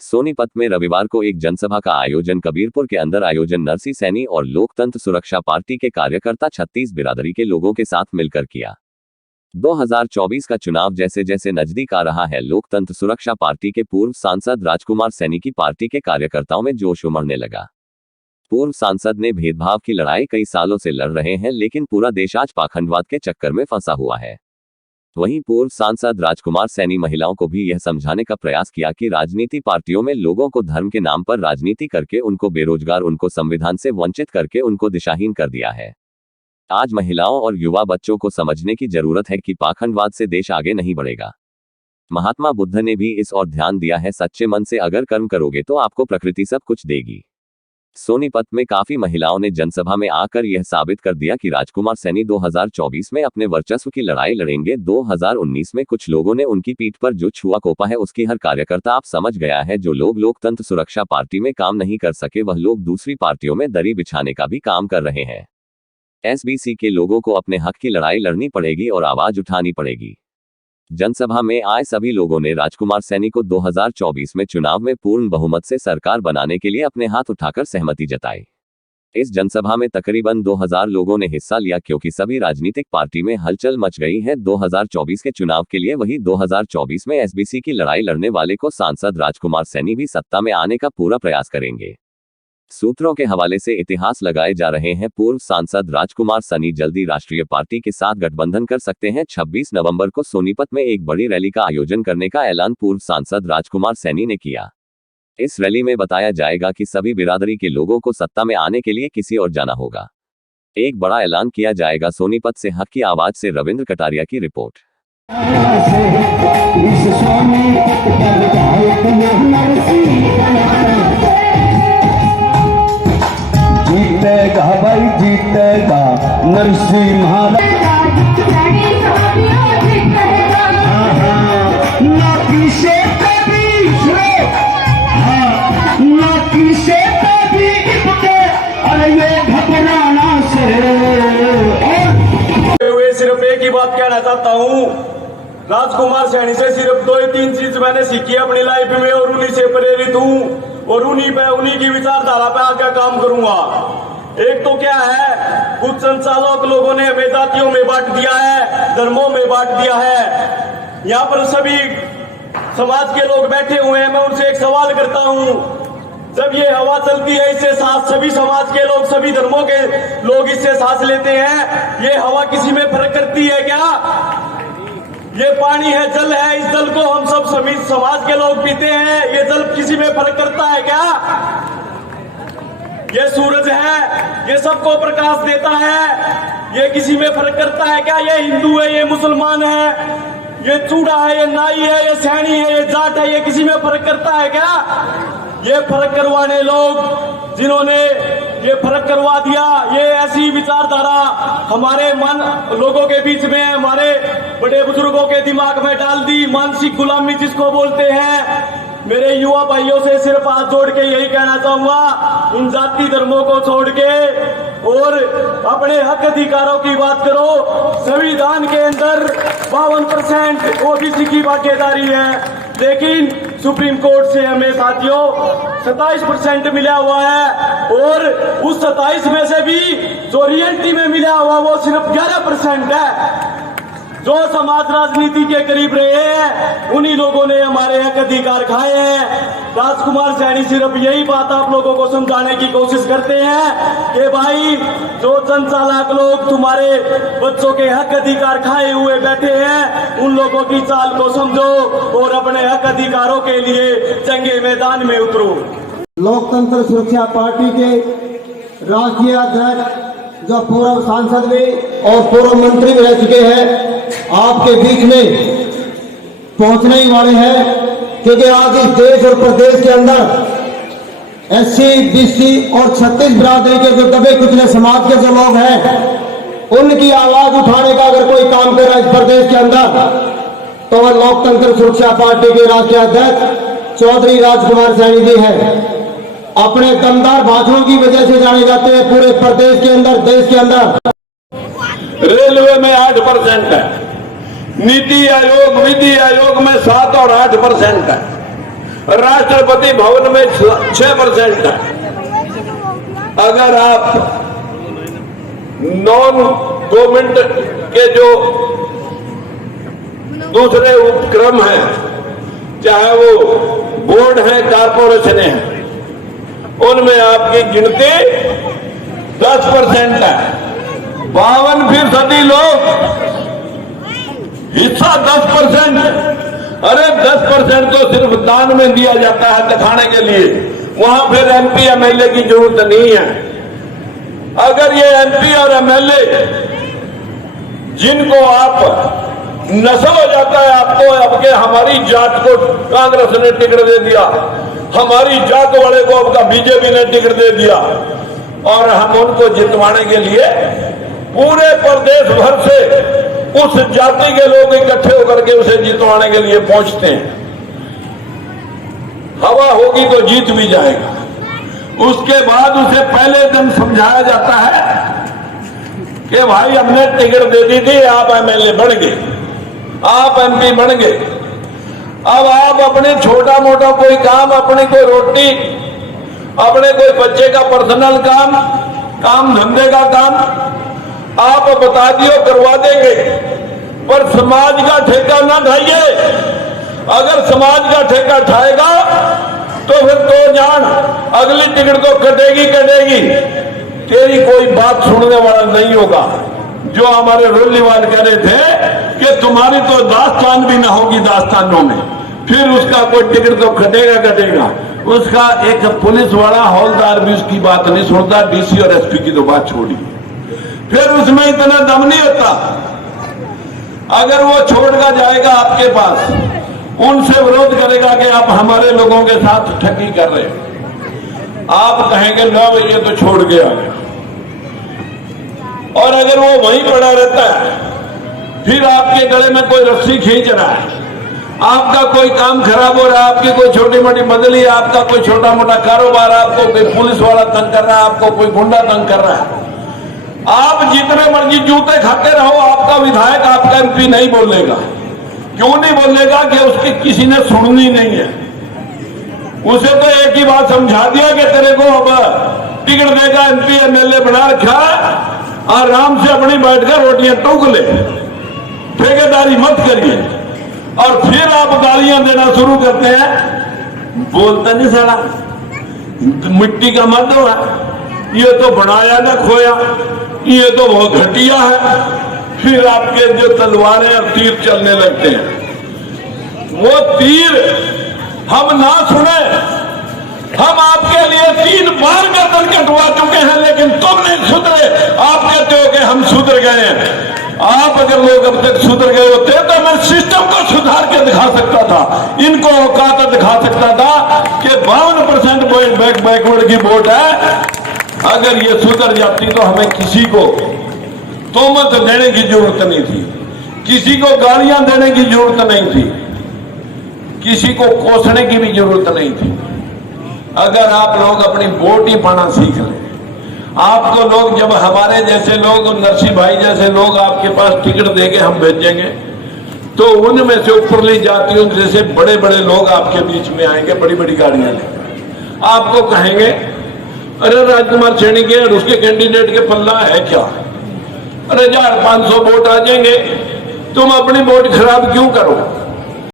सोनीपत में रविवार को एक जनसभा का आयोजन कबीरपुर के अंदर आयोजन नरसी सैनी और लोकतंत्र सुरक्षा पार्टी के कार्यकर्ता 36 बिरादरी के लोगों के साथ मिलकर किया। 2024 का चुनाव जैसे जैसे नजदीक आ रहा है, लोकतंत्र सुरक्षा पार्टी के पूर्व सांसद राजकुमार सैनी की पार्टी के कार्यकर्ताओं में जोश उमड़ने लगा। पूर्व सांसद ने भेदभाव की लड़ाई कई सालों से लड़ रहे हैं, लेकिन पूरा देश आज पाखंडवाद के चक्कर में फंसा हुआ है। वहीं पूर्व सांसद राजकुमार सैनी महिलाओं को भी यह समझाने का प्रयास किया कि राजनीति पार्टियों में लोगों को धर्म के नाम पर राजनीति करके उनको बेरोजगार, उनको संविधान से वंचित करके उनको दिशाहीन कर दिया है। आज महिलाओं और युवा बच्चों को समझने की जरूरत है कि पाखंडवाद से देश आगे नहीं बढ़ेगा। महात्मा बुद्ध ने भी इस ओर ध्यान दिया है, सच्चे मन से अगर कर्म करोगे तो आपको प्रकृति सब कुछ देगी। सोनीपत में काफी महिलाओं ने जनसभा में आकर यह साबित कर दिया कि राजकुमार सैनी 2024 में अपने वर्चस्व की लड़ाई लड़ेंगे। 2019 में कुछ लोगों ने उनकी पीठ पर जो छुआ कोपा है उसकी हर कार्यकर्ता आप समझ गया है। जो लोग लोकतंत्र सुरक्षा पार्टी में काम नहीं कर सके, वह लोग दूसरी पार्टियों में दरी बिछाने का भी काम कर रहे हैं। एसबीसी के लोगों को अपने हक की लड़ाई लड़नी पड़ेगी और आवाज उठानी पड़ेगी। जनसभा में आए सभी लोगों ने राजकुमार सैनी को 2024 में चुनाव में पूर्ण बहुमत से सरकार बनाने के लिए अपने हाथ उठाकर सहमति जताई। इस जनसभा में तकरीबन 2000 लोगों ने हिस्सा लिया, क्योंकि सभी राजनीतिक पार्टी में हलचल मच गई है। 2024 के चुनाव के लिए वही 2024 में एसबीसी की लड़ाई लड़ने वाले को सांसद राजकुमार सैनी भी सत्ता में आने का पूरा प्रयास करेंगे। सूत्रों के हवाले से इतिहास लगाए जा रहे हैं। पूर्व सांसद राजकुमार सैनी जल्दी राष्ट्रीय पार्टी के साथ गठबंधन कर सकते हैं। 26 नवंबर को सोनीपत में एक बड़ी रैली का आयोजन करने का ऐलान पूर्व सांसद राजकुमार सैनी ने किया। इस रैली में बताया जाएगा कि सभी बिरादरी के लोगों को सत्ता में आने के लिए किसी और जाना होगा। एक बड़ा ऐलान किया जाएगा। सोनीपत से हक की आवाज से रविंद्र कटारिया की रिपोर्ट। जीतेगा भाई जीतेगा नरसिंह सिर्फ एक ही बात कहना चाहता हूँ, राजकुमार सैनी से सिर्फ 2-3 चीज मैंने सीखी अपनी लाइफ में और उन्हीं से प्रेरित हूँ और उन्हीं की विचारधारा पे आकर काम करूंगा। एक तो क्या है, कुछ संचालक लोगों ने हमें जातियों में बांट दिया है, धर्मों में बांट दिया है। यहाँ पर सभी समाज के लोग बैठे हुए हैं। मैं उनसे एक सवाल करता हूँ, जब ये हवा चलती है इससे सांस सभी समाज के लोग, सभी धर्मों के लोग इससे सांस लेते हैं, ये हवा किसी में फर्क करती है क्या? ये पानी है, जल है, इस जल को हम सब सभी समाज के लोग पीते हैं, ये जल किसी में फर्क करता है क्या? ये सूरज है, ये सबको प्रकाश देता है, ये किसी में फर्क करता है क्या? ये हिंदू है, ये मुसलमान है, ये चूड़ा है, ये नाई है, ये सैनी है, ये जाट है, ये किसी में फर्क करता है क्या? ये फर्क करवाने लोग जिन्होंने ये फर्क करवा दिया, ये ऐसी विचारधारा हमारे मन लोगों के बीच में, हमारे बड़े बुजुर्गों के दिमाग में डाल दी, मानसिक गुलामी जिसको बोलते हैं। मेरे युवा भाइयों से सिर्फ हाथ जोड़ के यही कहना चाहूंगा, उन जाति धर्मों को छोड़ के और अपने हक अधिकारों की बात करो। संविधान के अंदर 52% ओबीसी की भागीदारी है, लेकिन सुप्रीम कोर्ट से हमें साथियों 27% मिला हुआ है और उस 27 में से भी जो रियल्टी में मिला हुआ वो सिर्फ 11% है। जो समाज राजनीति के करीब रहे हैं उन्हीं लोगों ने हमारे हक अधिकार खाए हैं। राजकुमार सैनी सिर्फ यही बात आप लोगों को समझाने की कोशिश करते हैं कि भाई जो संचालक लोग तुम्हारे बच्चों के हक अधिकार खाए हुए बैठे हैं, उन लोगों की चाल को समझो और अपने हक अधिकारों के लिए जंगे मैदान में उतरो। लोकतंत्र सुरक्षा पार्टी के राष्ट्रीय अध्यक्ष जो पूर्व सांसद भी और पूर्व मंत्री भी रह चुके हैं, आपके बीच में पहुंचने ही वाले हैं, क्योंकि आज इस देश और प्रदेश के अंदर एससी, बीसी और 36 बिरादरी के जो दबे कुचले समाज के जो लोग हैं, उनकी आवाज उठाने का अगर कोई काम कर रहा है इस प्रदेश के अंदर, तो वह लोकतंत्र सुरक्षा पार्टी के राष्ट्रीय अध्यक्ष चौधरी राजकुमार सैनी जी है। अपने दमदार भाषणों की वजह से जाने जाते हैं पूरे प्रदेश के अंदर, देश के अंदर। रेलवे में 8% है, नीति आयोग, विधि आयोग में 7 और 8% है। राष्ट्रपति भवन में 6% है। अगर आप नॉन गवर्नमेंट के जो दूसरे उपक्रम हैं, चाहे वो बोर्ड है, कारपोरेशन है, उनमें आपकी गिनती 10% है। 52% लोग हिस्सा 10%। अरे 10% तो सिर्फ दान में दिया जाता है दिखाने के लिए, वहां फिर एमपी एमएलए की जरूरत नहीं है। अगर ये एमपी और एमएलए जिनको आप नशा हो जाता है आपको, अब के हमारी जात को कांग्रेस ने टिकट दे दिया, हमारी जात वाले को आपका बीजेपी ने टिकट दे दिया, और हम उनको जितवाने के लिए पूरे प्रदेश भर से उस जाति के लोग इकट्ठे होकर के उसे जितवाने के लिए पहुंचते हैं। हवा होगी तो जीत भी जाएगा। उसके बाद उसे पहले दिन समझाया जाता है कि भाई हमने टिकट दे दी थी, आप एमएलए बन गए, आप एमपी बन गए, अब आप अपने छोटा मोटा कोई काम, अपनी कोई रोटी, अपने कोई बच्चे का पर्सनल काम धंधे का काम आप बता दियो करवा देंगे, पर समाज का ठेका ना ढाइए। अगर समाज का ठेका ढाएगा तो फिर तो जान अगली टिकट तो कटेगी। तेरी कोई बात सुनने वाला नहीं होगा। जो हमारे रोलीवाल कह रहे थे कि तुम्हारी तो दास्तान भी ना होगी दास्तानों में, फिर उसका कोई टिकट तो कटेगा। उसका एक पुलिस वाला हौलदार भी उसकी बात नहीं सुनता, डीसी और एसपी की तो बात छोड़ी, फिर उसमें इतना दम नहीं होता। अगर वो छोड़कर जाएगा आपके पास, उनसे विरोध करेगा कि आप हमारे लोगों के साथ ठगी कर रहे हैं, आप कहेंगे लो ये तो छोड़ गया। और अगर वो वहीं पड़ा रहता है, फिर आपके गले में कोई रस्सी खींच रहा है, आपका कोई काम खराब हो रहा है, आपकी कोई छोटी मोटी बदली, आपका कोई छोटा मोटा कारोबार, आपको कोई पुलिस वाला तंग कर रहा है, आपको कोई गुंडा तंग कर रहा है, आप जितने मर्जी जूते खाते रहो, आपका विधायक, आपका एमपी नहीं बोलेगा। क्यों नहीं बोलेगा? कि उसकी किसी ने सुननी नहीं है। उसे तो एक ही बात समझा दिया कि तेरे को अब टिकट देगा, एमपी एमएलए बना रखा, आराम से अपनी बैठकर रोटियां टूक ले, ठेकेदारी मत करिए। और फिर आप गालियां देना शुरू करते हैं, बोलता नहीं साला, मिट्टी का मत हो, ये तो बनाया ना खोया, ये तो बहुत घटिया है। फिर आपके जो तलवारें और तीर चलने लगते हैं, वो तीर हम ना सुने। हम आपके लिए 3 बार गर्दन कटवा चुके हैं, लेकिन तुम नहीं सुधरे। आप कहते हो कि हम सुधर गए हैं। आप अगर लोग अब तक सुधर गए होते तो मैं सिस्टम को सुधार के दिखा सकता था, इनको औकात दिखा सकता था कि 52% बैकवर्ड की वोट है। अगर ये सुधर जाती तो हमें किसी को तोहमत देने की जरूरत नहीं थी, किसी को गालियां देने की जरूरत नहीं थी, किसी को कोसने की भी जरूरत नहीं थी। अगर आप लोग अपनी वोट ही पाना सीख लें, आपको लोग जब हमारे जैसे लोग, नरसिंह भाई जैसे लोग आपके पास टिकट देके हम भेजेंगे, तो उनमें से ऊपरली जातियों जैसे बड़े बड़े लोग आपके बीच में आएंगे, बड़ी बड़ी गाड़ियां लेकर आपको कहेंगे, अरे राजकुमार सैनी के और उसके कैंडिडेट के पल्ला है क्या? अरे 1500 वोट आ जाएंगे, तुम अपनी वोट खराब क्यों करो?